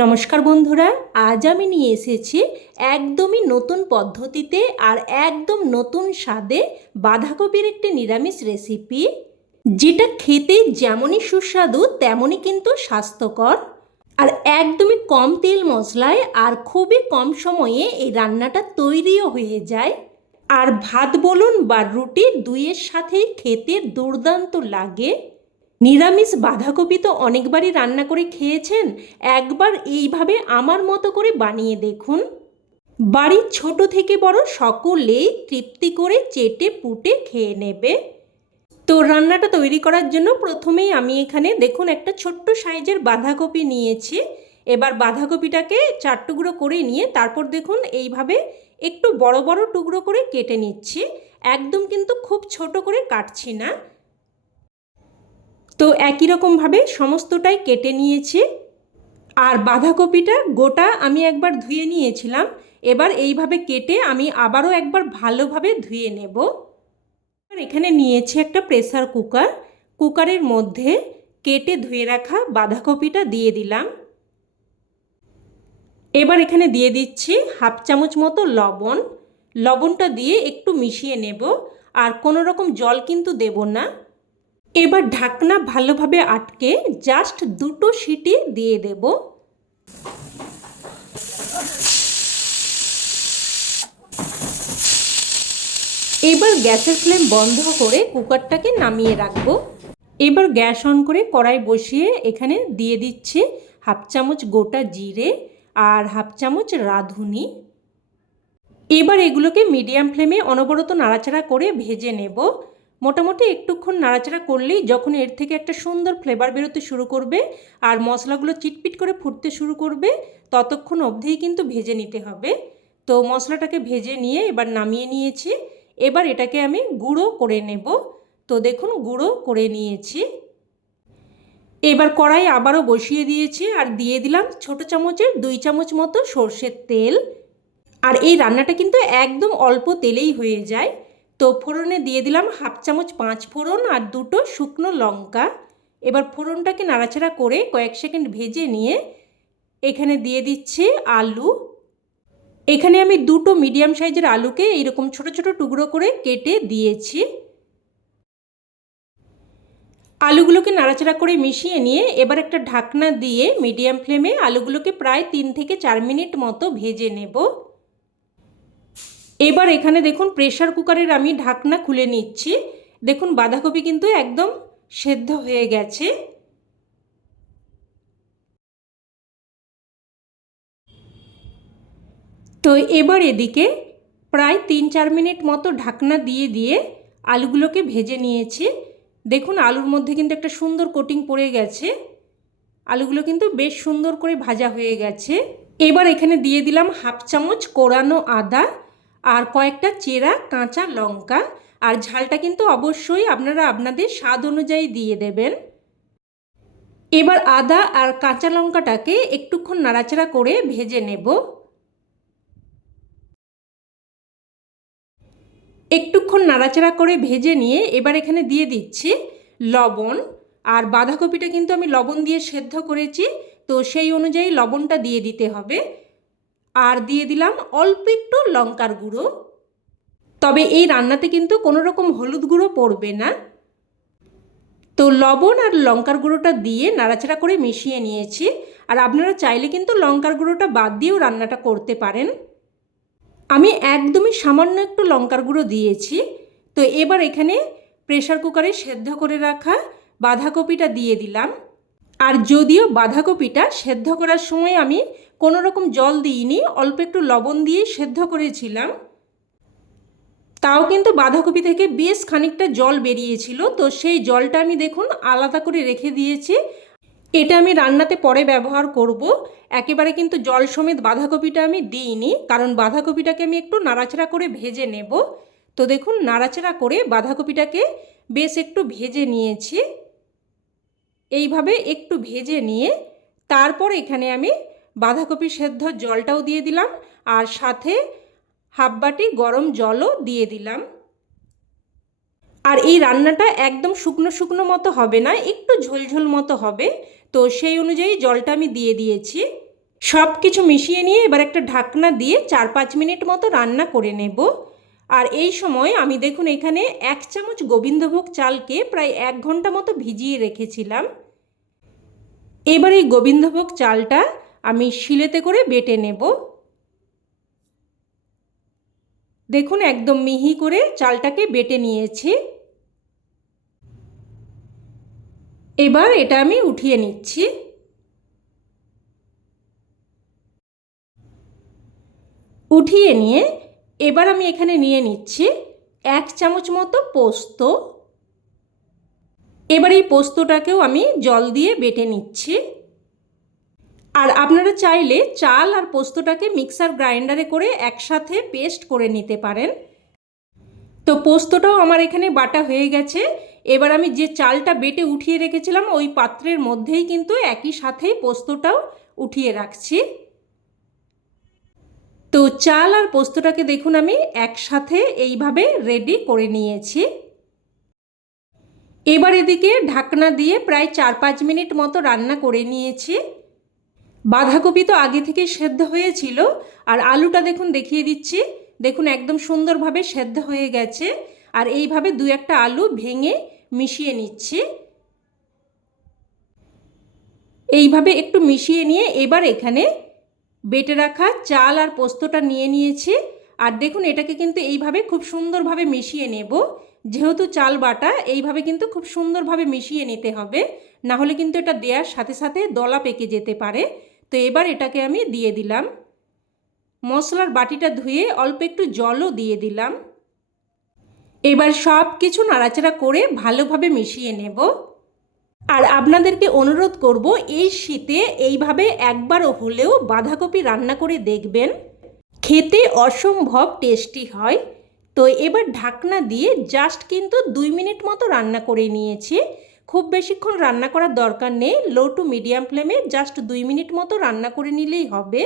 নমস্কার বন্ধুরা, আজ আমি নিয়ে এসেছি একদমই নতুন পদ্ধতিতে আর একদম নতুন স্বাদে বাঁধাকপির একটি নিরামিষ রেসিপি যেটা খেতে যেমনই সুস্বাদু, তেমনই কিন্তু স্বাস্থ্যকর। আর একদমই কম তেল মশলায় আর খুবই কম সময়ে এই রান্নাটা তৈরিও হয়ে যায়। আর ভাত বলুন বা রুটি দুইয়ের সাথেই খেতে দুর্দান্ত লাগে। নিরামিষ বাঁধাকপি তো অনেকবারই রান্না করে খেয়েছেন, একবার এইভাবে আমার মতো করে বানিয়ে দেখুন। বাড়ির ছোট থেকে বড় সকলেই তৃপ্তি করে চেটে পুটে খেয়ে নেবে। তো রান্নাটা তৈরি করার জন্য প্রথমেই আমি এখানে দেখুন একটা ছোট্ট সাইজের বাঁধাকপি নিয়েছি। এবার বাঁধাকপিটাকে চার টুকরো করে নিয়ে তারপর দেখুন এইভাবে একটু বড় বড় টুকরো করে কেটে নিচ্ছি। একদম কিন্তু খুব ছোট করে কাটছি না। তো একই রকমভাবে সমস্তটাই কেটে নিয়েছি। আর বাঁধাকপিটা গোটা আমি একবার ধুয়ে নিয়েছিলাম। এবার এইভাবে কেটে আমি আবারও একবার ভালোভাবে ধুয়ে নেব। এখানে নিয়েছি একটা প্রেসার কুকার। কুকারের মধ্যে কেটে ধুয়ে রাখা বাঁধাকপিটা দিয়ে দিলাম। এবার এখানে দিয়ে দিচ্ছি হাফ চামচ মতো লবণ। লবণটা দিয়ে একটু মিশিয়ে নেব। আর কোনো রকম জল কিন্তু দেব না। এবার ঢাকনা ভালোভাবে আটকে জাস্ট দুটো সিটি দিয়ে দেব। এবার গ্যাসের ফ্লেম বন্ধ করে কুকারটাকে নামিয়ে রাখব। এবার গ্যাস অন করে কড়াই বসিয়ে এখানে দিয়ে দিচ্ছে হাফ চামচ গোটা জিরে আর হাফ চামচ রাঁধুনি। এবার এগুলোকে মিডিয়াম ফ্লেমে অনবরত নাড়াচাড়া করে ভেজে নেব। মোটামুটি একটুক্ষণ নাড়াচাড়া করলেই যখন এর থেকে একটা সুন্দর ফ্লেভার বেরোতে শুরু করবে আর মশলাগুলো চিটপিট করে ফুটতে শুরু করবে, ততক্ষণ অবধিই কিন্তু ভেজে নিতে হবে। তো মশলাটাকে ভেজে নিয়ে এবার নামিয়ে নিয়েছি। এবার এটাকে আমি গুঁড়ো করে নেব। তো দেখুন, গুঁড়ো করে নিয়েছি। এবার কড়াই আবারও বসিয়ে দিয়েছি আর দিয়ে দিলাম ছোট চামচের দুই চামচ মতো সর্ষের তেল। আর এই রান্নাটা কিন্তু একদম অল্প তেলেই হয়ে যায়। তো ফোড়নে দিয়ে দিলাম হাফ চামচ পাঁচ ফোড়ন আর দুটো শুকনো লঙ্কা। এবার ফোড়নটাকে নাড়াচাড়া করে কয়েক সেকেন্ড ভেজে নিয়ে এখানে দিয়ে দিচ্ছি আলু। এখানে আমি দুটো মিডিয়াম সাইজের আলুকে এইরকম ছোট ছোট টুকরো করে কেটে দিয়েছি। আলুগুলোকে নাড়াচাড়া করে মিশিয়ে নিয়ে এবার একটা ঢাকনা দিয়ে মিডিয়াম ফ্লেমে আলুগুলোকে প্রায় তিন থেকে চার মিনিট মতো ভেজে নেব। এবার এখানে দেখুন প্রেশার কুকারের আমি ঢাকনা খুলে নিচ্ছি। দেখুন বাঁধাকপি কিন্তু একদম সেদ্ধ হয়ে গেছে। তো এবার এদিকে প্রায় তিন চার মিনিট মতো ঢাকনা দিয়ে দিয়ে আলুগুলোকে ভেজে নিয়েছি। দেখুন আলুর মধ্যে কিন্তু একটা সুন্দর কোটিং পড়ে গেছে। আলুগুলো কিন্তু বেশ সুন্দর করে ভাজা হয়ে গেছে। এবার এখানে দিয়ে দিলাম হাফ চামচ কোরানো আদা। আর কয়েকটা চেরা, কাঁচা লঙ্কা আর ঝালটা কিন্তু অবশ্যই আপনারা আপনাদের স্বাদ অনুযায়ী দিয়ে দেবেন। এবার আদা আর কাঁচা লঙ্কাটাকে একটুক্ষণ নাড়াচাড়া করে ভেজে নেব। একটুক্ষণ নাড়াচাড়া করে ভেজে নিয়ে এবার এখানে দিয়ে দিচ্ছি লবণ। আর বাঁধাকপিটা কিন্তু আমি লবণ দিয়ে সেদ্ধ করেছি, তো সেই অনুযায়ী লবণটা দিয়ে দিতে হবে। আর দিয়ে দিলাম অল্প একটু লঙ্কার গুঁড়ো। তবে এই রান্নাতে কিন্তু কোনো রকম হলুদ গুঁড়ো পড়বে না। তো লবণ আর লঙ্কার গুঁড়োটা দিয়ে নাড়াচাড়া করে মিশিয়ে নিয়েছি। আর আপনারা চাইলে কিন্তু লঙ্কার গুঁড়োটা বাদ দিয়েও রান্নাটা করতে পারেন। আমি একদমই সামান্য একটু লঙ্কার গুঁড়ো দিয়েছি। তো এবার এখানে প্রেশার কুকারে সেদ্ধ করে রাখা বাঁধাকপিটা দিয়ে দিলাম। আর যদিও বাঁধাকপিটা সেদ্ধ করার সময় আমি কোনো রকম জল দিইনি, অল্প একটু লবণ দিয়ে সেদ্ধ করেছিলাম। তাও কিন্তু বাঁধাকপি থেকে বেশ খানিকটা জল বেরিয়েছিল, তো সেই জলটা আমি দেখুন আলাদা করে রেখে দিয়েছি। এটা আমি রান্নাতে পরে ব্যবহার করব। একেবারে কিন্তু জল সমেত বাঁধাকপিটা আমি দিইনি, কারণ বাঁধাকপিটাকে আমি একটু নাড়াচাড়া করে ভেজে নেব। তো দেখুন নাড়াচাড়া করে বাঁধাকপিটাকে বেশ একটু ভেজে নিয়েছি। এইভাবে একটু ভেজে নিয়ে তারপর এখানে আমি বাঁধাকপি সেদ্ধ জলটাও দিয়ে দিলাম আর সাথে হাফ বাটি গরম জলও দিয়ে দিলাম। আর এই রান্নাটা একদম শুকনো শুকনো মতো হবে না, একটু ঝোলঝোল মতো হবে। তো সেই অনুযায়ী জলটা আমি দিয়ে দিয়েছি। সব কিছু মিশিয়ে নিয়ে এবার একটা ঢাকনা দিয়ে চার পাঁচ মিনিট মতো রান্না করে নেব। আর এই সময় আমি দেখুন এখানে এক চামচ গোবিন্দভোগ চালকে প্রায় এক ঘণ্টা মতো ভিজিয়ে রেখেছিলাম। এবার এই গোবিন্দভোগ চালটা আমি শিলেতে করে বেটে নেব। দেখুন একদম মিহি করে চালটাকে বেটে নিয়েছি। এবার এটা আমি উঠিয়ে নিচ্ছি। উঠিয়ে নিয়ে এবার আমি এখানে নিয়ে নিচ্ছি এক চামচ মতো পোস্ত। এবার এই পোস্তটাকেও আমি জল দিয়ে বেটে নিচ্ছি। আর আপনারা চাইলে চাল আর পোস্তটাকে মিক্সার গ্রাইন্ডারে করে একসাথে পেস্ট করে নিতে পারেন। তো পোস্তটাও আমার এখানে বাটা হয়ে গেছে। এবার আমি যে চালটা বেটে উঠিয়ে রেখেছিলাম, ওই পাত্রের মধ্যেই কিন্তু একই সাথেই পোস্তটাও উঠিয়ে রাখছি। তো চাল আর পোস্তটাকে দেখুন আমি একসাথে এইভাবে রেডি করে নিয়েছি। এবার এদিকে ঢাকনা দিয়ে প্রায় চার পাঁচ মিনিট মতো রান্না করে নিয়েছি। বাঁধাকপি তো আগে থেকে সেদ্ধ হয়েছিল, আর আলুটা দেখুন দেখিয়ে দিচ্ছি। দেখুন একদম সুন্দরভাবে সেদ্ধ হয়ে গেছে, আর এইভাবে দু একটা আলু ভেঙে মিশিয়ে নিচ্ছি। এইভাবে একটু মিশিয়ে নিয়ে এবার এখানে বেটে রাখা চাল আর পোস্তটা নিয়ে নিয়েছি, আর দেখুন এটাকে কিন্তু এইভাবে খুব সুন্দরভাবে মিশিয়ে নেব। যেহেতু চাল বাটা, এইভাবে কিন্তু খুব সুন্দরভাবে মিশিয়ে নিতে হবে, না হলে কিন্তু এটা দেওয়ার সাথে সাথে দলা পেকে যেতে পারে। তো এবার এটাকে আমি দিয়ে দিলাম। মশলার বাটিটা ধুয়ে অল্প একটু জলও দিয়ে দিলাম। এবার সব কিছু নাড়াচাড়া করে ভালোভাবে মিশিয়ে নেব। আর আপনাদেরকে অনুরোধ করব, এই শীতে এইভাবে একবারও হলেও বাঁধাকপি রান্না করে দেখবেন। খেতে অসম্ভব টেস্টি হয়। তো এবার ঢাকনা দিয়ে জাস্ট কিন্তু দুই মিনিট মতো রান্না করে নিয়েছি। খুব বেশিক্ষণ রান্না করার দরকার নেই লো টু মিডিয়াম ফ্লেমে জাস্ট দুই মিনিট মতো রান্না করে নিলেই হবে।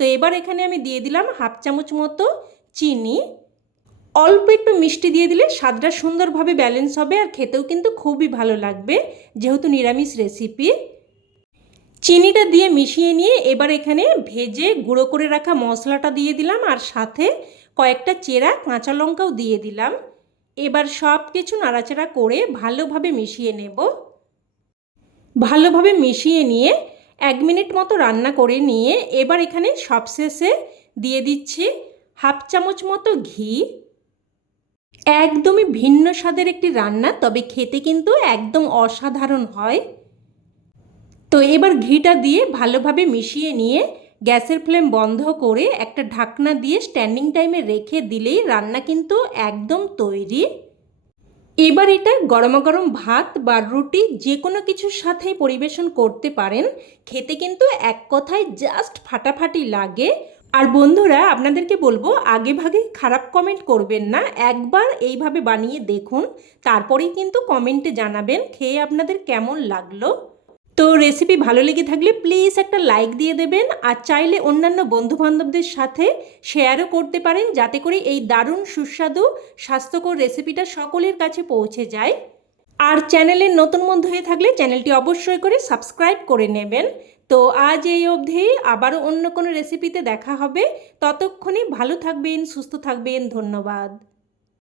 তো এবার এখানে আমি দিয়ে দিলাম হাফ চামচ মতো চিনি। অল্প একটু মিষ্টি দিয়ে দিলে স্বাদটা সুন্দরভাবে ব্যালেন্স হবে আর খেতেও কিন্তু খুবই ভালো লাগবে, যেহেতু নিরামিষ রেসিপি চিনিটা দিয়ে মিশিয়ে নিয়ে এবার এখানে ভেজে গুঁড়ো করে রাখা মশলাটা দিয়ে দিলাম আর সাথে কয়েকটা চেরা কাঁচা লঙ্কাও দিয়ে দিলাম। এবার সব কিছু নাড়াচাড়া করে ভালোভাবে মিশিয়ে নেব। ভালোভাবে মিশিয়ে নিয়ে এক মিনিট মতো রান্না করে নিয়ে এবার এখানে সবশেষে দিয়ে দিচ্ছি হাফ চামচ মতো ঘি। একদমই ভিন্ন স্বাদের একটি রান্না, তবে খেতে কিন্তু একদম অসাধারণ হয়। তো এবার ঘিটা দিয়ে ভালোভাবে মিশিয়ে নিয়ে গ্যাসের ফ্লেম বন্ধ করে একটা ঢাকনা দিয়ে স্ট্যান্ডিং টাইমে রেখে দিলেই রান্না কিন্তু একদম তৈরি। এবার এটা গরমা গরম ভাত বা রুটি যে কোনো কিছুর সাথেই পরিবেশন করতে পারেন। খেতে কিন্তু এক কথায় জাস্ট ফাটাফাটি লাগে। আর বন্ধুরা, আপনাদেরকে বলব, আগে ভাগে খারাপ কমেন্ট করবেন না। একবার এইভাবে বানিয়ে দেখুন, তারপরেই কিন্তু কমেন্টে জানাবেন, খেয়ে আপনাদের কেমন লাগল। তো রেসিপি ভালো লেগে থাকলে প্লিজ একটা লাইক দিয়ে দেবেন আর চাইলে অন্যান্য বন্ধুবান্ধবদের সাথে শেয়ারও করতে পারেন যাতে করে এই দারুণ সুস্বাদু, স্বাস্থ্যকর রেসিপিটা সকলের কাছে পৌঁছে যায়। আর চ্যানেলের নতুন বন্ধু হয়ে থাকলে চ্যানেলটি অবশ্যই করে সাবস্ক্রাইব করে নেবেন। তো আজ এই অবধি আবারও অন্য কোনো রেসিপিতে দেখা হবে। ততক্ষণে ভালো থাকবেন, সুস্থ থাকবেন, ধন্যবাদ।